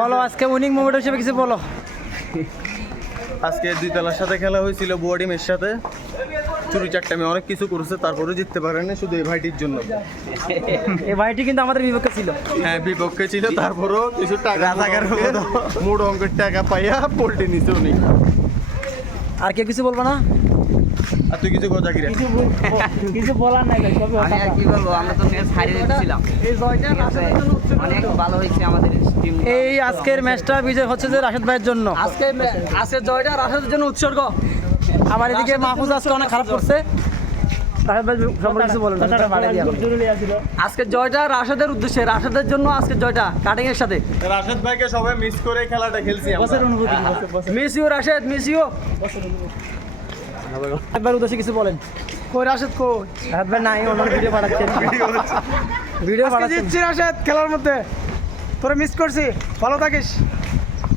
বলো আজকে winning moment হিসেবে কিছু বলো। আজকে দুই তলার সাথে খেলা হয়েছিল বুয়া টিমের সাথে। চুরি চারটামে অনেক কিছু করেছে, তারপরে জিততে পারেনি শুধু এই ভাইটির জন্য। এই ভাইটি কিন্তু আমাদের বিপক্ষে ছিল। হ্যাঁ বিপক্ষে ছিল, তারপরেও কিছু টাকা মোট অঙ্কের টাকা পাইয়া পোল্ট্রি নিছে উনি। আর কেউ কিছু বলবো না? আর তুই কিছু কথা কিরা? কিছু বলার নাই। আমি আর কি বলবো, আমরা তো ম্যাচ হারিয়ে দিচ্ছিলাম। অনেক ভালো হয়েছে আমাদের টিম। এই আজকের ম্যাচটা বিজয় হচ্ছে যে রাশেদ ভাইয়ের জন্য। আজকের জয়টা রাশেদের জন্য উৎসর্গ। আবার এদিকে মাহফুজ আজকে অনেক খারাপ করছে। রাশেদ ভাই সম্পর্কে কিছু বলেন। আজকের জয়টা রাশেদের উদ্দেশ্যে, রাশেদের জন্য আজকের জয়টা কাটিং এর সাথে। রাশেদ ভাইকে সবাই মিস করে খেলাটা খেলছি আমরা। Miss you Rashed, miss you. Rashed ভাইয়ের উদ্দেশ্যে কিছু বলেন। কই রাশেদ কই? রাশেদ ভাই নাই, অন্য ভিডিও পাঠাচ্ছেন। ভিডিও পাঠাচ্ছেন। রাশেদ খেলার মধ্যে তোরা মিস করছি, ভালো থাকিস।